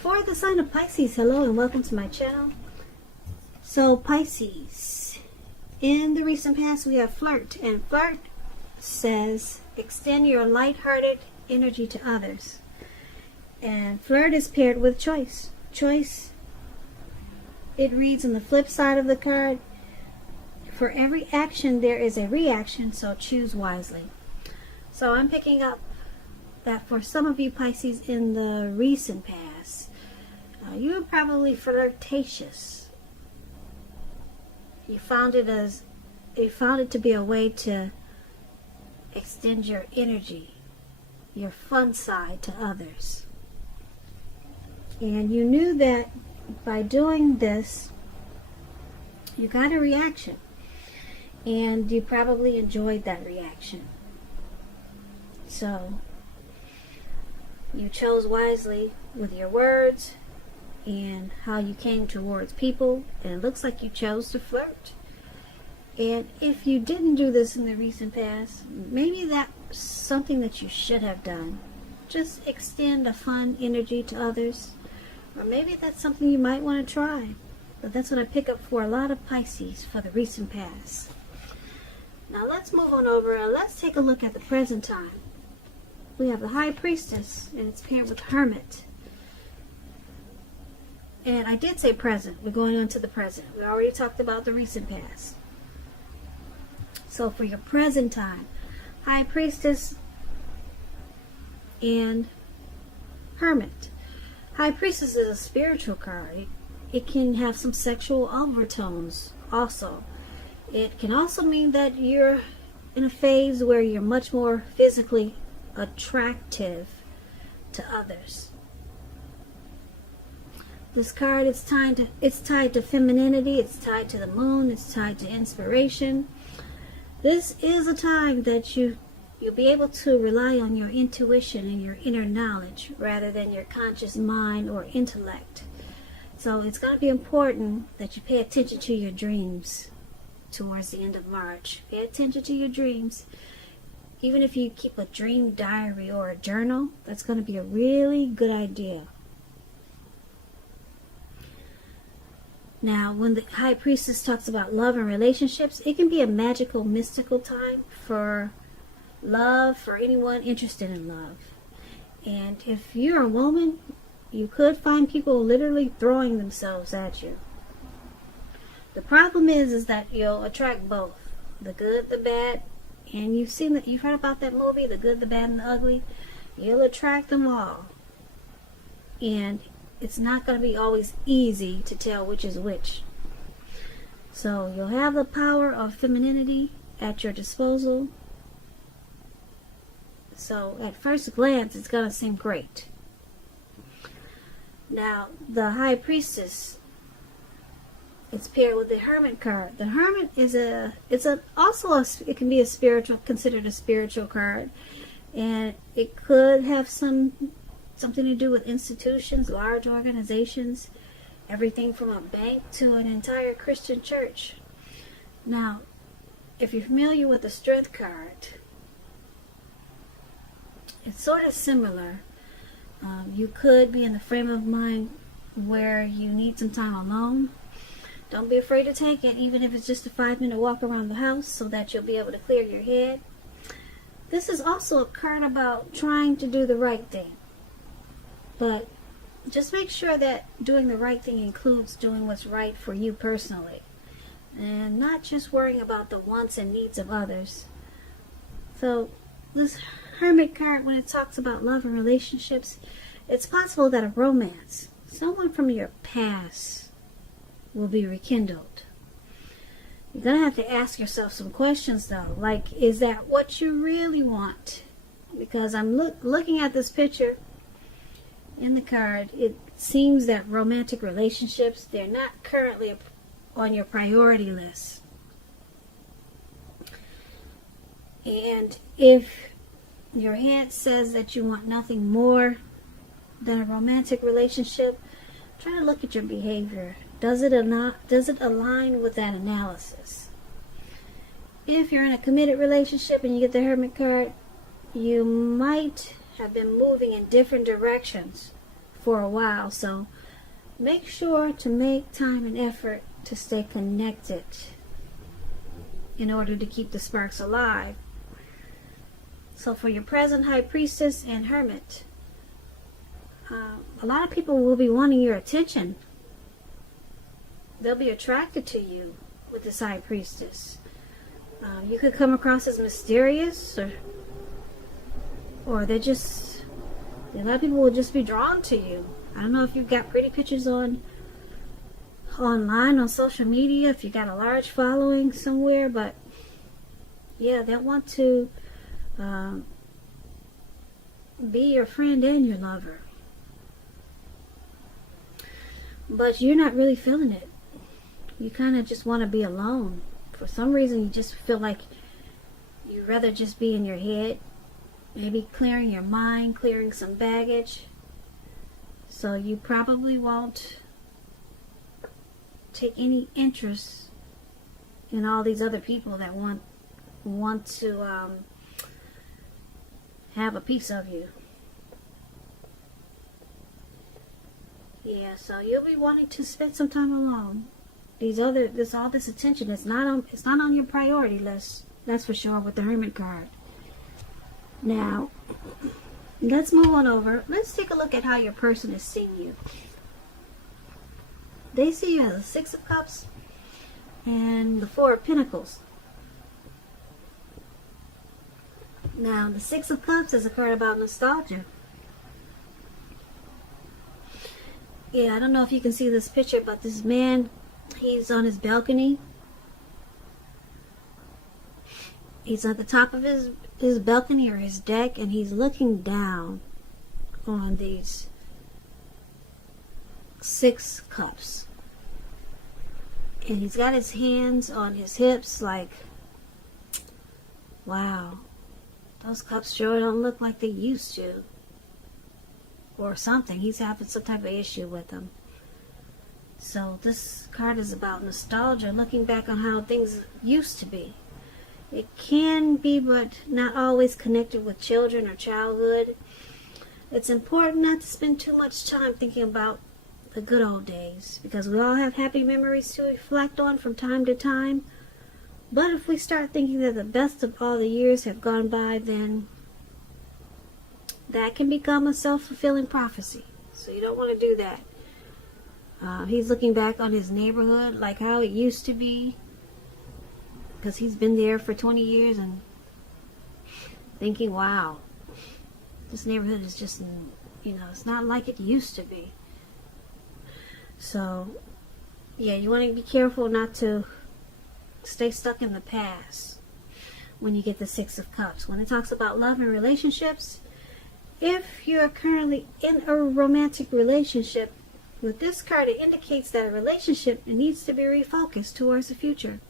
For the sign of Pisces, hello and welcome to my channel. So Pisces, in the recent past we have flirt, and flirt says extend your light-hearted energy to others. And flirt is paired with choice. Choice, it reads on the flip side of the card, for every action there is a reaction, so choose wisely. So I'm picking up that for some of you Pisces in the recent past, you were probably flirtatious. You found it to be a way to extend your energy, your fun side to others. And you knew that by doing this, you got a reaction. And you probably enjoyed that reaction. So, you chose wisely with your words and how you came towards people, and it looks like you chose to flirt. And if you didn't do this in the recent past, maybe that's something that you should have done. Just extend a fun energy to others, or maybe that's something you might want to try. But that's what I pick up for a lot of Pisces for the recent past. Now let's move on over and let's take a look at the present time. We have the High Priestess, and it's paired with Hermit. And I did say present. We're going on to the present. We already talked about the recent past. So for your present time, High Priestess and Hermit. High Priestess is a spiritual card. It can have some sexual overtones also. It can also mean that you're in a phase where you're much more physically attractive to others. This card is tied to femininity, it's tied to the moon, it's tied to inspiration. This is a time that you'll be able to rely on your intuition and your inner knowledge rather than your conscious mind or intellect. So it's going to be important that you pay attention to your dreams towards the end of March. Pay attention to your dreams. Even if you keep a dream diary or a journal, that's going to be a really good idea. Now, when the High Priestess talks about love and relationships, it can be a magical, mystical time for love, for anyone interested in love. And if you're a woman, you could find people literally throwing themselves at you. The problem is that you'll attract both, the good, the bad, and you've heard about that movie, The Good, the Bad, and the Ugly. You'll attract them all. And it's not going to be always easy to tell which is which. So you'll have the power of femininity at your disposal. So at first glance, it's going to seem great. Now, the High Priestess, it's paired with the Hermit card. The Hermit is it can be considered a spiritual card, and it could have something to do with institutions, large organizations, everything from a bank to an entire Christian church. Now, if you're familiar with the Strength card, it's sort of similar. You could be in the frame of mind where you need some time alone. Don't be afraid to take it, even if it's just a 5-minute walk around the house so that you'll be able to clear your head. This is also a card about trying to do the right thing. But just make sure that doing the right thing includes doing what's right for you personally. And not just worrying about the wants and needs of others. So this Hermit card, when it talks about love and relationships, it's possible that a romance, someone from your past, will be rekindled. You're going to have to ask yourself some questions though, like, is that what you really want? Because I'm looking at this picture in the card, it seems that romantic relationships, they're not currently on your priority list. And if your head says that you want nothing more than a romantic relationship, try to look at your behavior. Does it align with that analysis? If you're in a committed relationship and you get the Hermit card, you might have been moving in different directions for a while. So make sure to make time and effort to stay connected in order to keep the sparks alive. So for your present high priestess and hermit, a lot of people will be wanting your attention. They'll be attracted to you with this high priestess. You could come across as mysterious, or they're just, a lot of people will just be drawn to you. I don't know if you've got pretty pictures online on social media, if you got a large following somewhere, but yeah, they want to be your friend and your lover. But you're not really feeling it. You kind of just want to be alone. For some reason, you just feel like you'd rather just be in your head, maybe clearing your mind, clearing some baggage. So you probably won't take any interest in all these other people that want to have a piece of you. Yeah, so you'll be wanting to spend some time alone. All this attention it's not on your priority list. That's for sure with the Hermit card. Now, let's move on over. Let's take a look at how your person is seeing you. They see you as a Six of Cups and the Four of Pentacles. Now, the Six of Cups is a card about nostalgia. Yeah, I don't know if you can see this picture, but this man, he's on his balcony. He's at the top of his balcony or his deck, and he's looking down on these Six Cups. And he's got his hands on his hips like, wow, those cups sure don't look like they used to. Or something. He's having some type of issue with them. So this card is about nostalgia, looking back on how things used to be. It can be, but not always connected with children or childhood. It's important not to spend too much time thinking about the good old days, because we all have happy memories to reflect on from time to time. But if we start thinking that the best of all the years have gone by, then that can become a self-fulfilling prophecy. So you don't want to do that. He's looking back on his neighborhood like how it used to be, because he's been there for 20 years and thinking, wow, this neighborhood is just, it's not like it used to be. So yeah, you want to be careful not to stay stuck in the past when you get the Six of Cups. When it talks about love and relationships, if you're currently in a romantic relationship, with this card it indicates that a relationship needs to be refocused towards the future.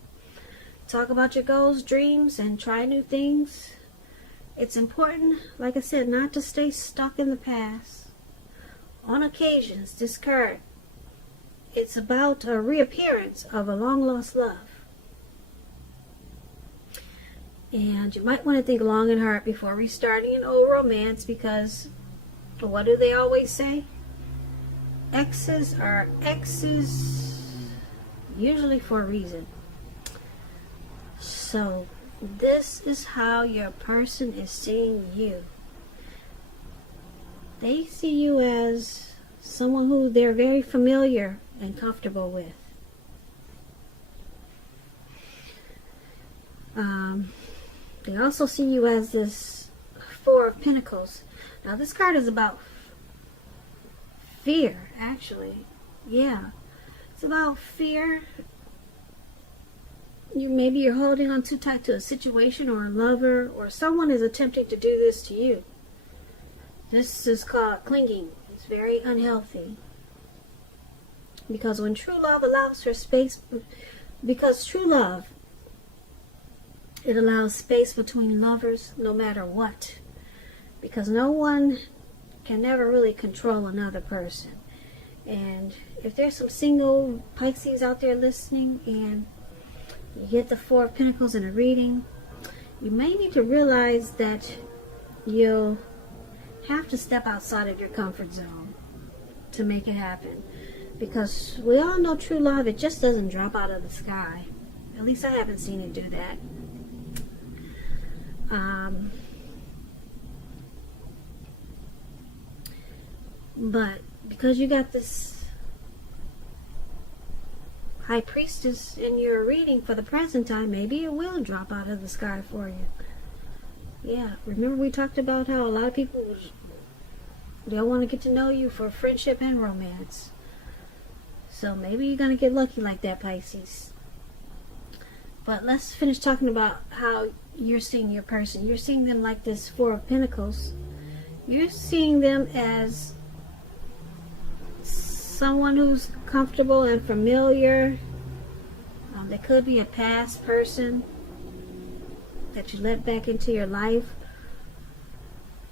Talk about your goals, dreams, and try new things. It's important, like I said, not to stay stuck in the past. On occasions, this card, it's about a reappearance of a long-lost love. And you might want to think long and hard before restarting an old romance, because what do they always say? Exes are exes, usually for a reason. So this is how your person is seeing you. They see you as someone who they're very familiar and comfortable with. They also see you as this Four of Pentacles. Now this card is about fear, actually. Yeah, it's about fear. Maybe you're holding on too tight to a situation or a lover, or someone is attempting to do this to you. This is called clinging. It's very unhealthy. Because when true love allows for space, because true love, it allows space between lovers no matter what. Because no one can never really control another person. And if there's some single Pisces out there listening and you get the Four of Pentacles in a reading, you may need to realize that you'll have to step outside of your comfort zone. to make it happen. Because we all know true love, it just doesn't drop out of the sky. At least I haven't seen it do that. But because you got this high priestess in your reading for the present time, maybe it will drop out of the sky for you. Yeah, remember we talked about how a lot of people, they'll want to get to know you for friendship and romance. So maybe you're going to get lucky like that, Pisces. But let's finish talking about how you're seeing your person. You're seeing them like this Four of Pentacles. You're seeing them as someone who's comfortable and familiar. They could be a past person that you let back into your life,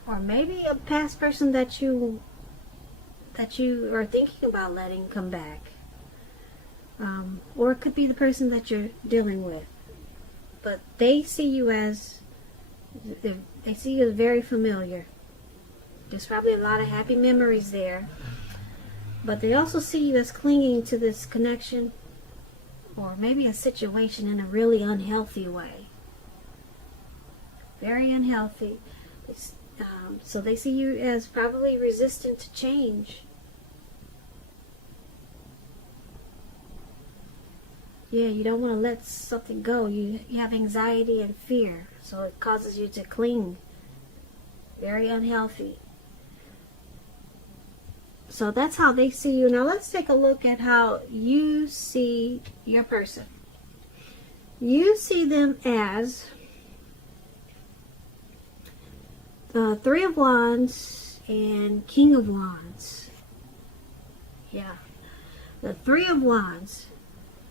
or maybe a past person that you are thinking about letting come back, or it could be the person that you're dealing with. But they see you as very familiar. There's probably a lot of happy memories there. But they also see you as clinging to this connection, or maybe a situation, in a really unhealthy way. Very unhealthy. So they see you as probably resistant to change. Yeah, you don't want to let something go. You have anxiety and fear, so it causes you to cling. Very unhealthy. So that's how they see you. Now let's take a look at how you see your person. You see them as Three of Wands and King of Wands. Yeah. The Three of Wands.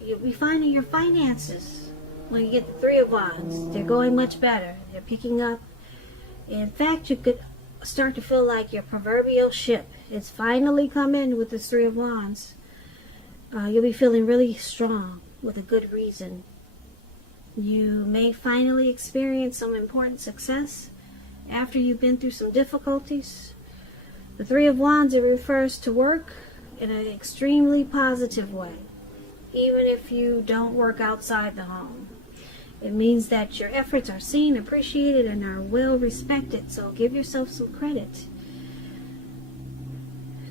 You'll be finding your finances when you get the Three of Wands. They're going much better. They're picking up. In fact, you could start to feel like your proverbial ship. It's finally come in with this Three of Wands. You'll be feeling really strong with a good reason. You may finally experience some important success after you've been through some difficulties. The Three of Wands, it refers to work in an extremely positive way, even if you don't work outside the home. It means that your efforts are seen, appreciated, and are well respected, so give yourself some credit.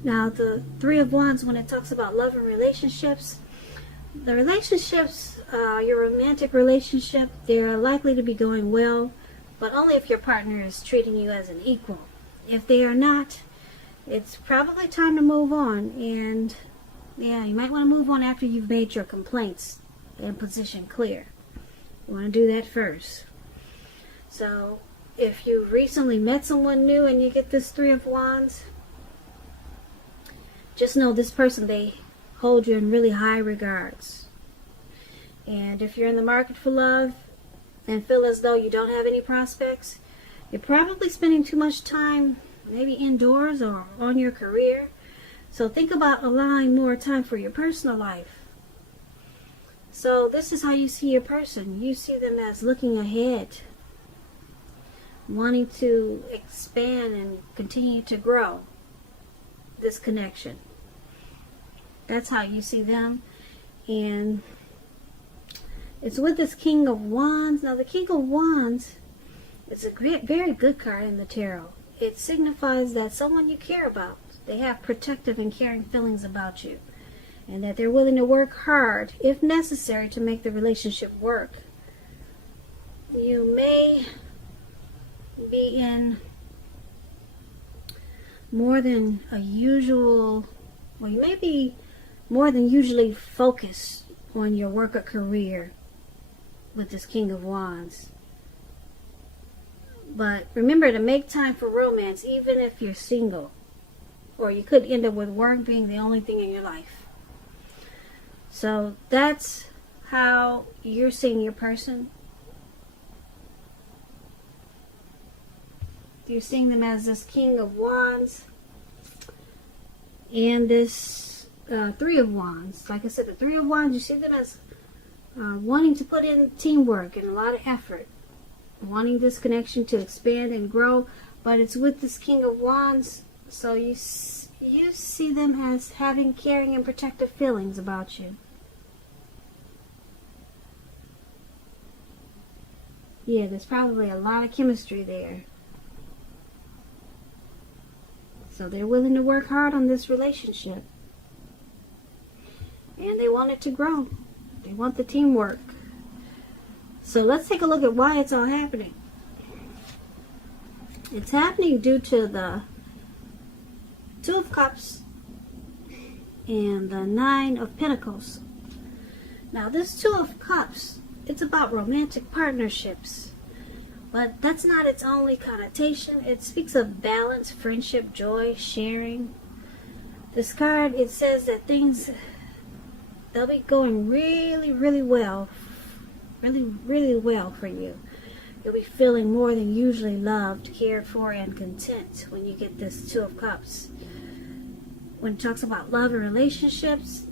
Now, the Three of Wands, when it talks about love and relationships, the relationships, your romantic relationship, they're likely to be going well, but only if your partner is treating you as an equal. If they are not, it's probably time to move on. And yeah, you might want to move on after you've made your complaints and position clear. You want to do that first. So if you recently met someone new and you get this Three of Wands, just know this person, they hold you in really high regards. And if you're in the market for love and feel as though you don't have any prospects, you're probably spending too much time maybe indoors or on your career. So think about allowing more time for your personal life. So this is how you see your person. You see them as looking ahead, wanting to expand and continue to grow this connection. That's how you see them. And it's with this King of Wands. Now the King of Wands is a very good card in the tarot. It signifies that someone you care about, they have protective and caring feelings about you, and that they're willing to work hard, if necessary, to make the relationship work. You may be in more than a usual, well, you may be more than usually focused on your work or career with this King of Wands. But remember to make time for romance, even if you're single. Or you could end up with work being the only thing in your life. So that's how you're seeing your person. You're seeing them as this King of Wands and this Three of Wands. Like I said, the Three of Wands, you see them as wanting to put in teamwork and a lot of effort, wanting this connection to expand and grow. But it's with this King of Wands, so you see them as having caring and protective feelings about you. Yeah, there's probably a lot of chemistry there. So they're willing to work hard on this relationship. And they want it to grow. They want the teamwork. So let's take a look at why it's all happening. It's happening due to the Two of Cups and the Nine of Pentacles. Now this Two of Cups, it's about romantic partnerships. But that's not its only connotation. It speaks of balance, friendship, joy, sharing. This card, it says that things, they'll be going really, really well. Really, really well for you. You'll be feeling more than usually loved, cared for, and content when you get this Two of Cups. When it talks about love and relationships,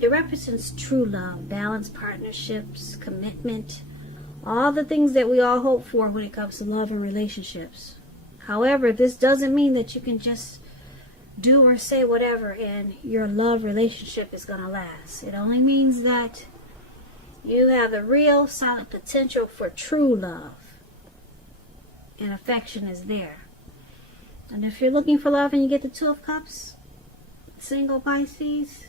it represents true love, balanced partnerships, commitment, all the things that we all hope for when it comes to love and relationships. However, this doesn't mean that you can just do or say whatever and your love relationship is going to last. It only means that you have the real solid potential for true love. And affection is there. And if you're looking for love and you get the Two of Cups, single Pisces,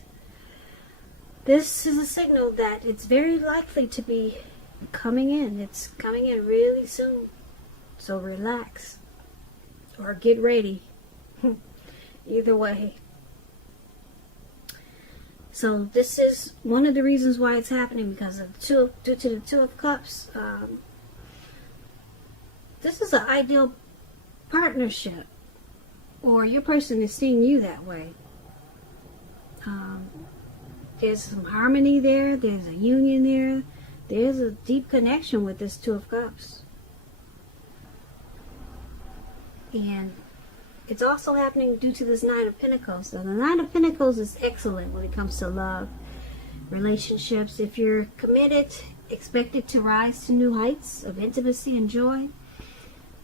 this is a signal that it's very likely to be coming in. It's coming in really soon. So relax. Or get ready. Either way. So this is one of the reasons why it's happening, because of due to the Two of Cups. This is an ideal partnership, or your person is seeing you that way. There's some harmony there. There's a union there. There's a deep connection with this Two of Cups. And it's also happening due to this Nine of Pentacles. So the Nine of Pentacles is excellent when it comes to love, relationships. If you're committed, expect it to rise to new heights of intimacy and joy.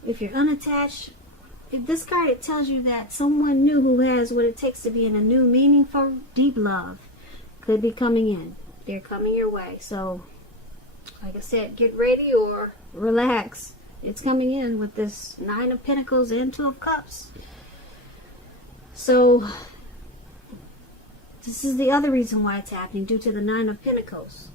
If you're unattached, this card, it tells you that someone new who has what it takes to be in a new, meaningful, deep love could be coming in. They're coming your way. So, like I said, get ready or relax. It's coming in with this Nine of Pentacles and Two of Cups. So, this is the other reason why it's happening, due to the Nine of Pentacles.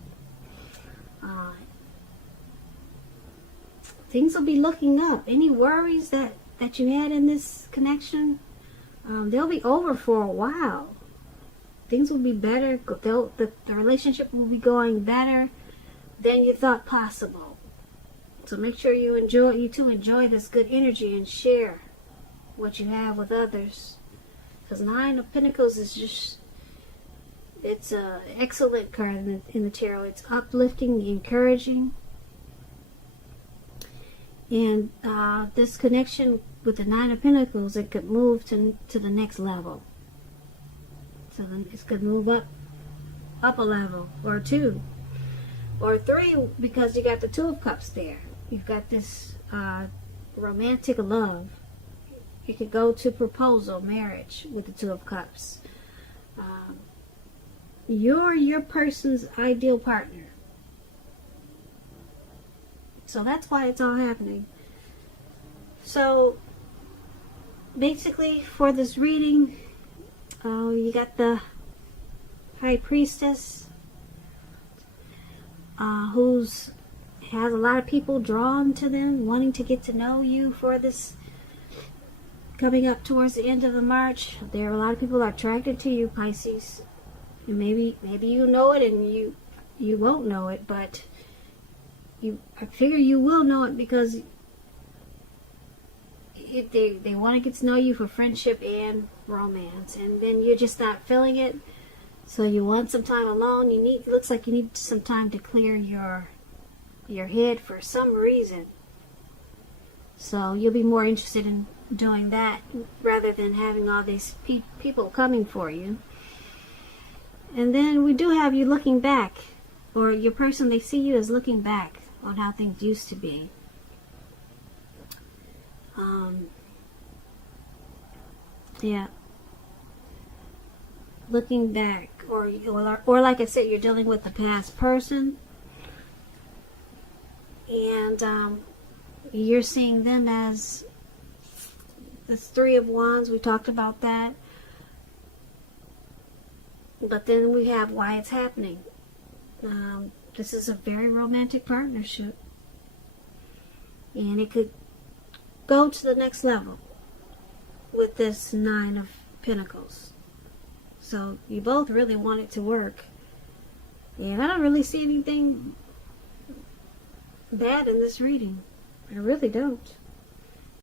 Things will be looking up. Any worries that you had in this connection, they'll be over for a while. Things will be better. The relationship will be going better than you thought possible. So make sure you enjoy this good energy and share what you have with others. Because Nine of Pentacles is just, it's an excellent card in the tarot. It's uplifting, encouraging. And this connection with the Nine of Pentacles, it could move to the next level. So then it could move up a level, or two, or three, because you got the Two of Cups there. You've got this romantic love. You could go to proposal, marriage with the Two of Cups. You're your person's ideal partner. So that's why it's all happening. So basically, for this reading, you got the High Priestess, who's has a lot of people drawn to them, wanting to get to know you for this coming up towards the end of the March. There are a lot of people attracted to you, Pisces. And maybe you know it and you won't know it, but I figure you will know it, because they want to get to know you for friendship and romance, and then you're just not feeling it, so you want some time alone. It looks like you need some time to clear your head for some reason. So you'll be more interested in doing that rather than having all these people coming for you. And then we do have you looking back, or your person, they see you as looking back on how things used to be. Yeah. looking back, or like I said, you're dealing with the past person, and you're seeing them as the Three of Wands. We talked about that. But then we have why it's happening. This is a very romantic partnership. And it could go to the next level with this Nine of Pentacles. So you both really want it to work. And I don't really see anything bad in this reading. I really don't.